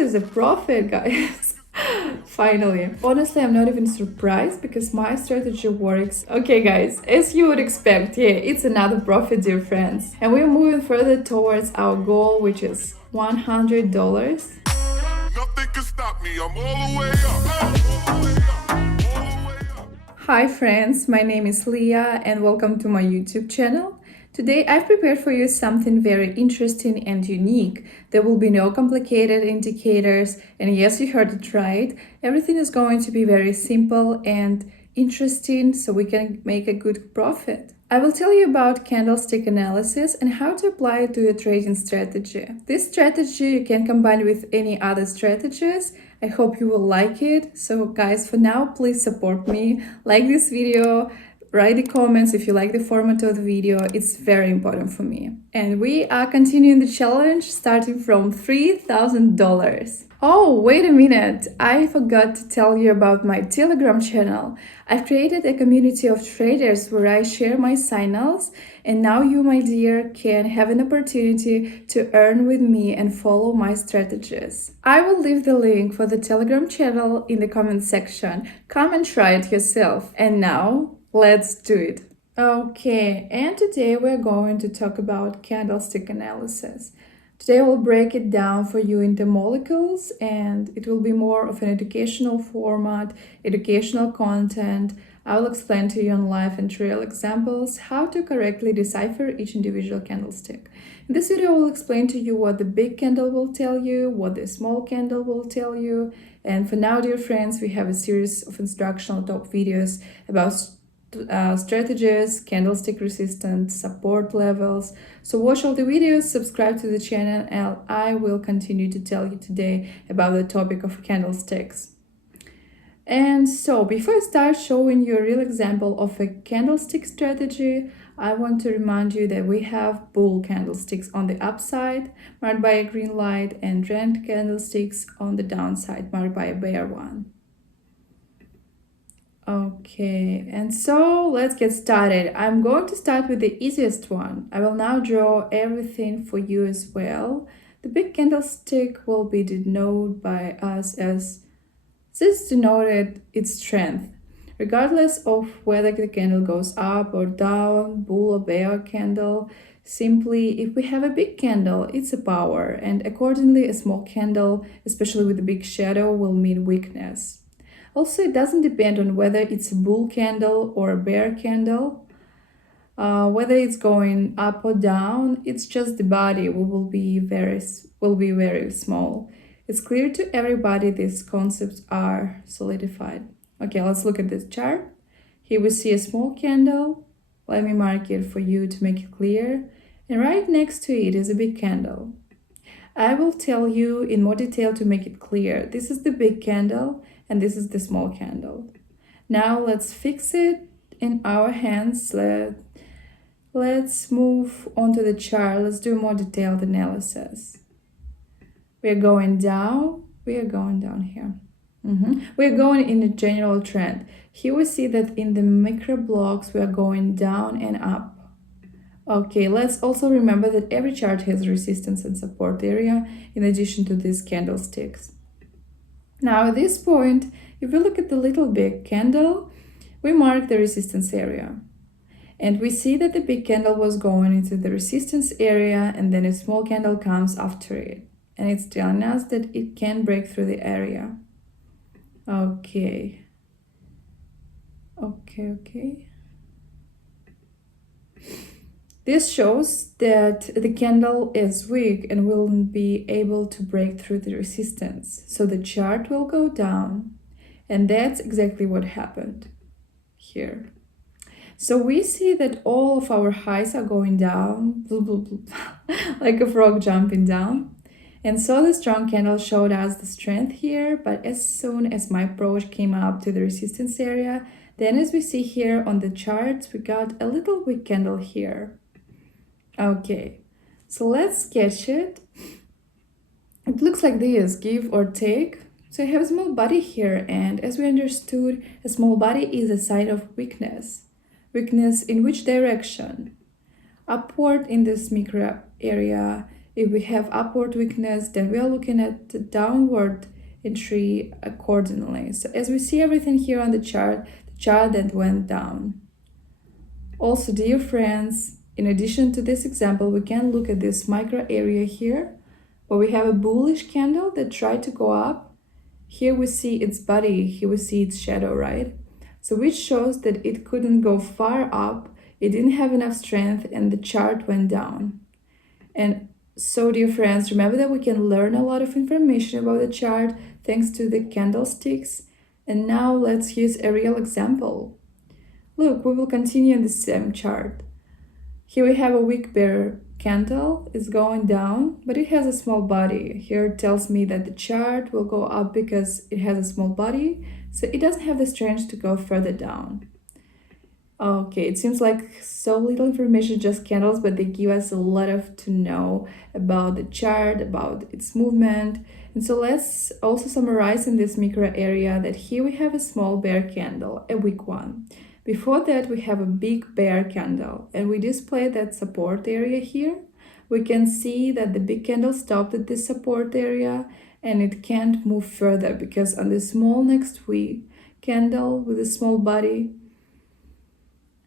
is a profit, guys. Finally. Honestly, I'm not even surprised because my strategy works. Okay, guys, as you would expect, yeah, it's another profit, dear friends. And we're moving further towards our goal, which is $100. Nothing can stop me. I'm all the way up. Hi friends, my name is Liya and welcome to my YouTube channel. Today I've prepared for you something very interesting and unique. There will be no complicated indicators, and yes, you heard it right. Everything is going to be very simple and interesting so we can make a good profit. I will tell you about candlestick analysis and how to apply it to your trading strategy. This strategy you can combine with any other strategies. I hope you will like it. So guys, for now, please support me, like this video, write the comments if you like the format of the video. It's very important for me. And we are continuing the challenge starting from $3,000. Oh, wait a minute. I forgot to tell you about my Telegram channel. I've created a community of traders where I share my signals, and now you, my dear, can have an opportunity to earn with me and follow my strategies. I will leave the link for the Telegram channel in the comment section. Come and try it yourself. And now, let's do it. Okay, and today we're going to talk about candlestick analysis. Today we'll break it down for you into molecules, and it will be more of an educational format, educational content. I will explain to you on live and real examples how to correctly decipher each individual candlestick. In this video, I will explain to you what the big candle will tell you, what the small candle will tell you. And for now, dear friends, we have a series of instructional top videos about strategies, candlestick resistance, support levels. So watch all the videos, subscribe to the channel, and I will continue to tell you today about the topic of candlesticks. And so before I start showing you a real example of a candlestick strategy, I want to remind you that we have bull candlesticks on the upside marked by a green light and red candlesticks on the downside marked by a bear one. Okay, and so let's get started. I'm going to start with the easiest one. I will now draw everything for you as well. The big candlestick will be denoted by us as this denoted its strength. Regardless of whether the candle goes up or down, bull or bear candle, simply if we have a big candle, it's a power, and accordingly a small candle, especially with a big shadow, will mean weakness. Also, it doesn't depend on whether it's a bull candle or a bear candle, whether it's going up or down. It's just the body will be very small. It's clear to everybody these concepts are solidified. Okay, let's look at this chart. Here we see a small candle. Let me mark it for you to make it clear. And right next to it is a big candle. I will tell you in more detail to make it clear. This is the big candle and this is the small candle. Now let's fix it in our hands. Let's move on to the chart. Let's do more detailed analysis. We are going down. We are going down here. We are going in a general trend. Here we see that in the micro blocks we are going down and up. Okay, let's also remember that every chart has resistance and support area in addition to these candlesticks. Now at this point, if we look at the little big candle, we mark the resistance area. And we see that the big candle was going into the resistance area, and then a small candle comes after it. And it's telling us that it can break through the area. Okay. This shows that the candle is weak and will be able to break through the resistance. So the chart will go down, and that's exactly what happened here. So we see that all of our highs are going down, like a frog jumping down. And so the strong candle showed us the strength here, but as soon as my approach came up to the resistance area, then as we see here on the charts, we got a little weak candle here. Okay, so let's sketch it. It looks like this, give or take. So you have a small body here, and as we understood, a small body is a sign of weakness. Weakness in which direction? Upward in this micro area. If we have upward weakness, then we are looking at the downward entry accordingly. So as we see everything here on the chart that went down. Also, dear friends, in addition to this example, we can look at this micro area here, where we have a bullish candle that tried to go up. Here we see its body, here we see its shadow, right? So which shows that it couldn't go far up, it didn't have enough strength, and the chart went down. And so, dear friends, remember that we can learn a lot of information about the chart thanks to the candlesticks. And now let's use a real example. Look, we will continue in the same chart. Here we have a weak bear candle. It's going down, but it has a small body. Here it tells me that the chart will go up because it has a small body, so it doesn't have the strength to go further down. Okay, it seems like so little information, just candles, but they give us a lot of to know about the chart, about its movement. And so let's also summarize in this micro area that here we have a small bear candle, a weak one. Before that, we have a big bear candle, and we display that support area here. We can see that the big candle stopped at this support area, and it can't move further because on the small next week candle with a small body,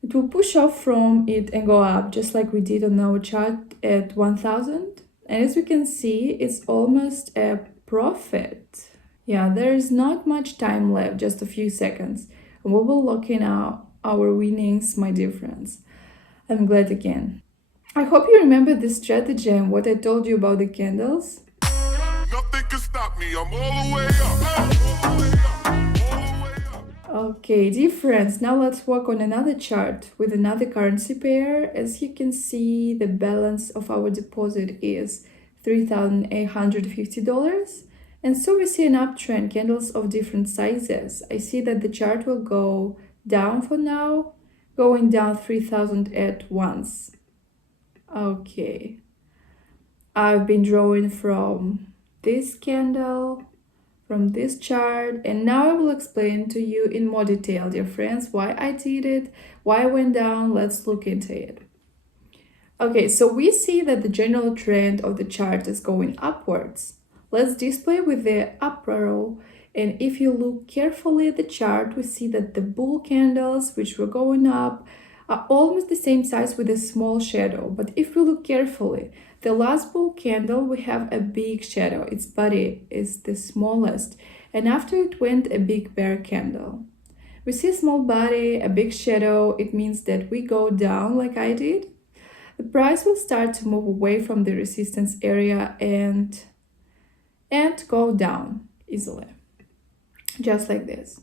it will push off from it and go up, just like we did on our chart at 1000. And as we can see, it's almost a profit. Yeah, there is not much time left, just a few seconds. And we will lock in our winnings, my dear friends. I'm glad again. I hope you remember this strategy and what I told you about the candles. Nothing can stop me. I'm all the way up. All the way up. All the way up. Okay, dear friends, now let's work on another chart with another currency pair. As you can see, the balance of our deposit is $3,850. And so we see an uptrend, candles of different sizes. I see that the chart will go down for now, going down 3,000 at once. Okay. I've been drawing from this candle, from this chart, and now I will explain to you in more detail, dear friends, why I did it, why I went down. Let's look into it. Okay, so we see that the general trend of the chart is going upwards. Let's display with the up arrow, and if you look carefully at the chart, we see that the bull candles, which were going up, are almost the same size with a small shadow. But if we look carefully, the last bull candle, we have a big shadow. Its body is the smallest, and after it went a big bear candle. We see a small body, a big shadow. It means that we go down like I did. The price will start to move away from the resistance area and go down easily, just like this.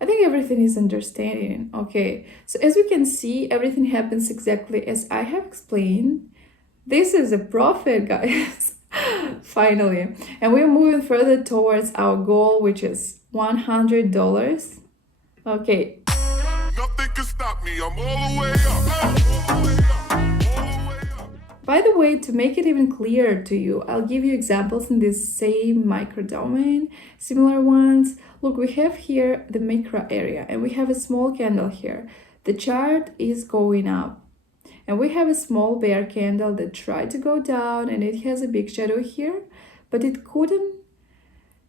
I think everything is understanding. Okay, so as we can see, everything happens exactly as I have explained. This is a profit, guys. Finally. And we're moving further towards our goal, which is $100. Okay. Nothing can stop me. I'm all the way up. All the way up. All the way up. By the way, to make it even clearer to you, I'll give you examples in this same microdomain, similar ones. Look, we have here the micro area, and we have a small candle here. The chart is going up, and we have a small bear candle that tried to go down, and it has a big shadow here, but it couldn't.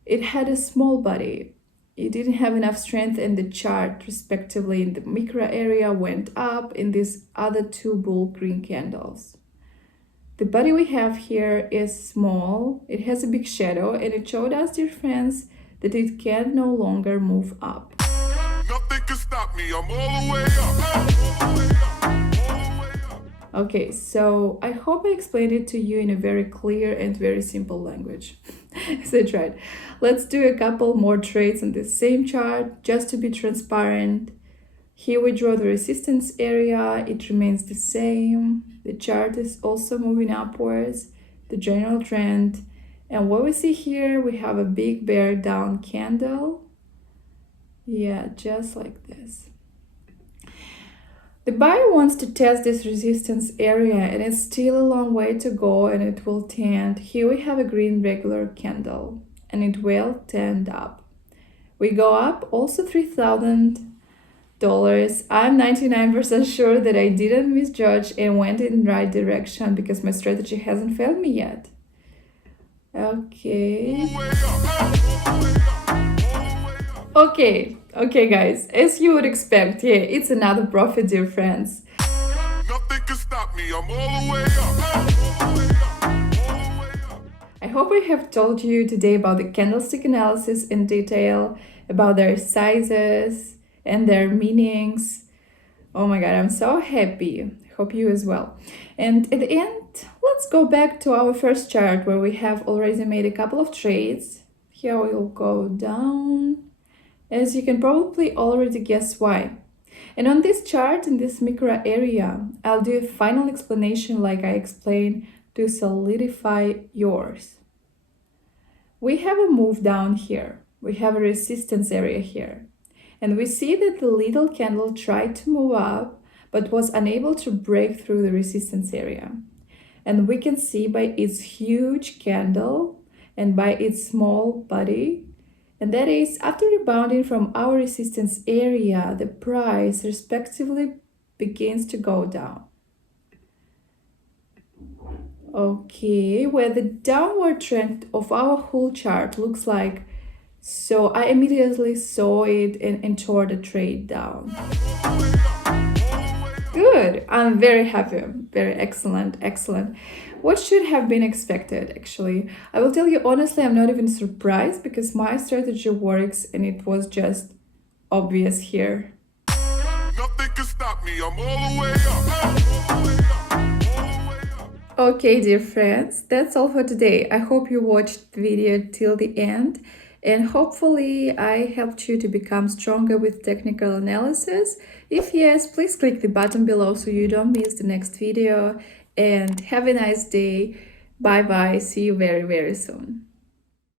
It had a small body. It didn't have enough strength, and the chart, respectively, in the micro area went up in these other two bull green candles. The body we have here is small, it has a big shadow, and it showed us, dear friends, that it can no longer move up. Nothing can stop me. I'm all the way up. All the way up. All the way up. Okay, so I hope I explained it to you in a very clear and very simple language. Is that right? Let's do a couple more trades on the same chart, just to be transparent. Here we draw the resistance area, it remains the same. The chart is also moving upwards, the general trend. And what we see here, we have a big bear down candle. Yeah, just like this. The buyer wants to test this resistance area, and it's still a long way to go, and it will tend. Here we have a green regular candle, and it will tend up. We go up also $3,000, I'm 99% sure that I didn't misjudge and went in the right direction because my strategy hasn't failed me yet. Okay. Okay, guys, as you would expect, yeah, it's another profit, dear friends. Nothing can stop me. I'm all the way up. I hope I have told you today about the candlestick analysis in detail, about their sizes and their meanings. Oh my god, I'm so happy. Hope you as well. And at the end, let's go back to our first chart where we have already made a couple of trades. Here we'll go down, as you can probably already guess why. And on this chart, in this micro area, I'll do a final explanation like I explained to solidify yours. We have a move down here. We have a resistance area here. And we see that the little candle tried to move up, but was unable to break through the resistance area. And we can see by its huge candle and by its small body, and that is, after rebounding from our resistance area, the price respectively begins to go down. Okay, where the downward trend of our whole chart looks like, so I immediately saw it and entered the trade down. Good, I'm very happy, very excellent. What should have been expected, actually? I will tell you honestly, I'm not even surprised because my strategy works and it was just obvious here. Nothing can stop me. I'm all the way up. Okay, dear friends, that's all for today. I hope you watched the video till the end and hopefully I helped you to become stronger with technical analysis. If yes, please click the button below so you don't miss the next video, and have a nice day. Bye bye. See you very soon.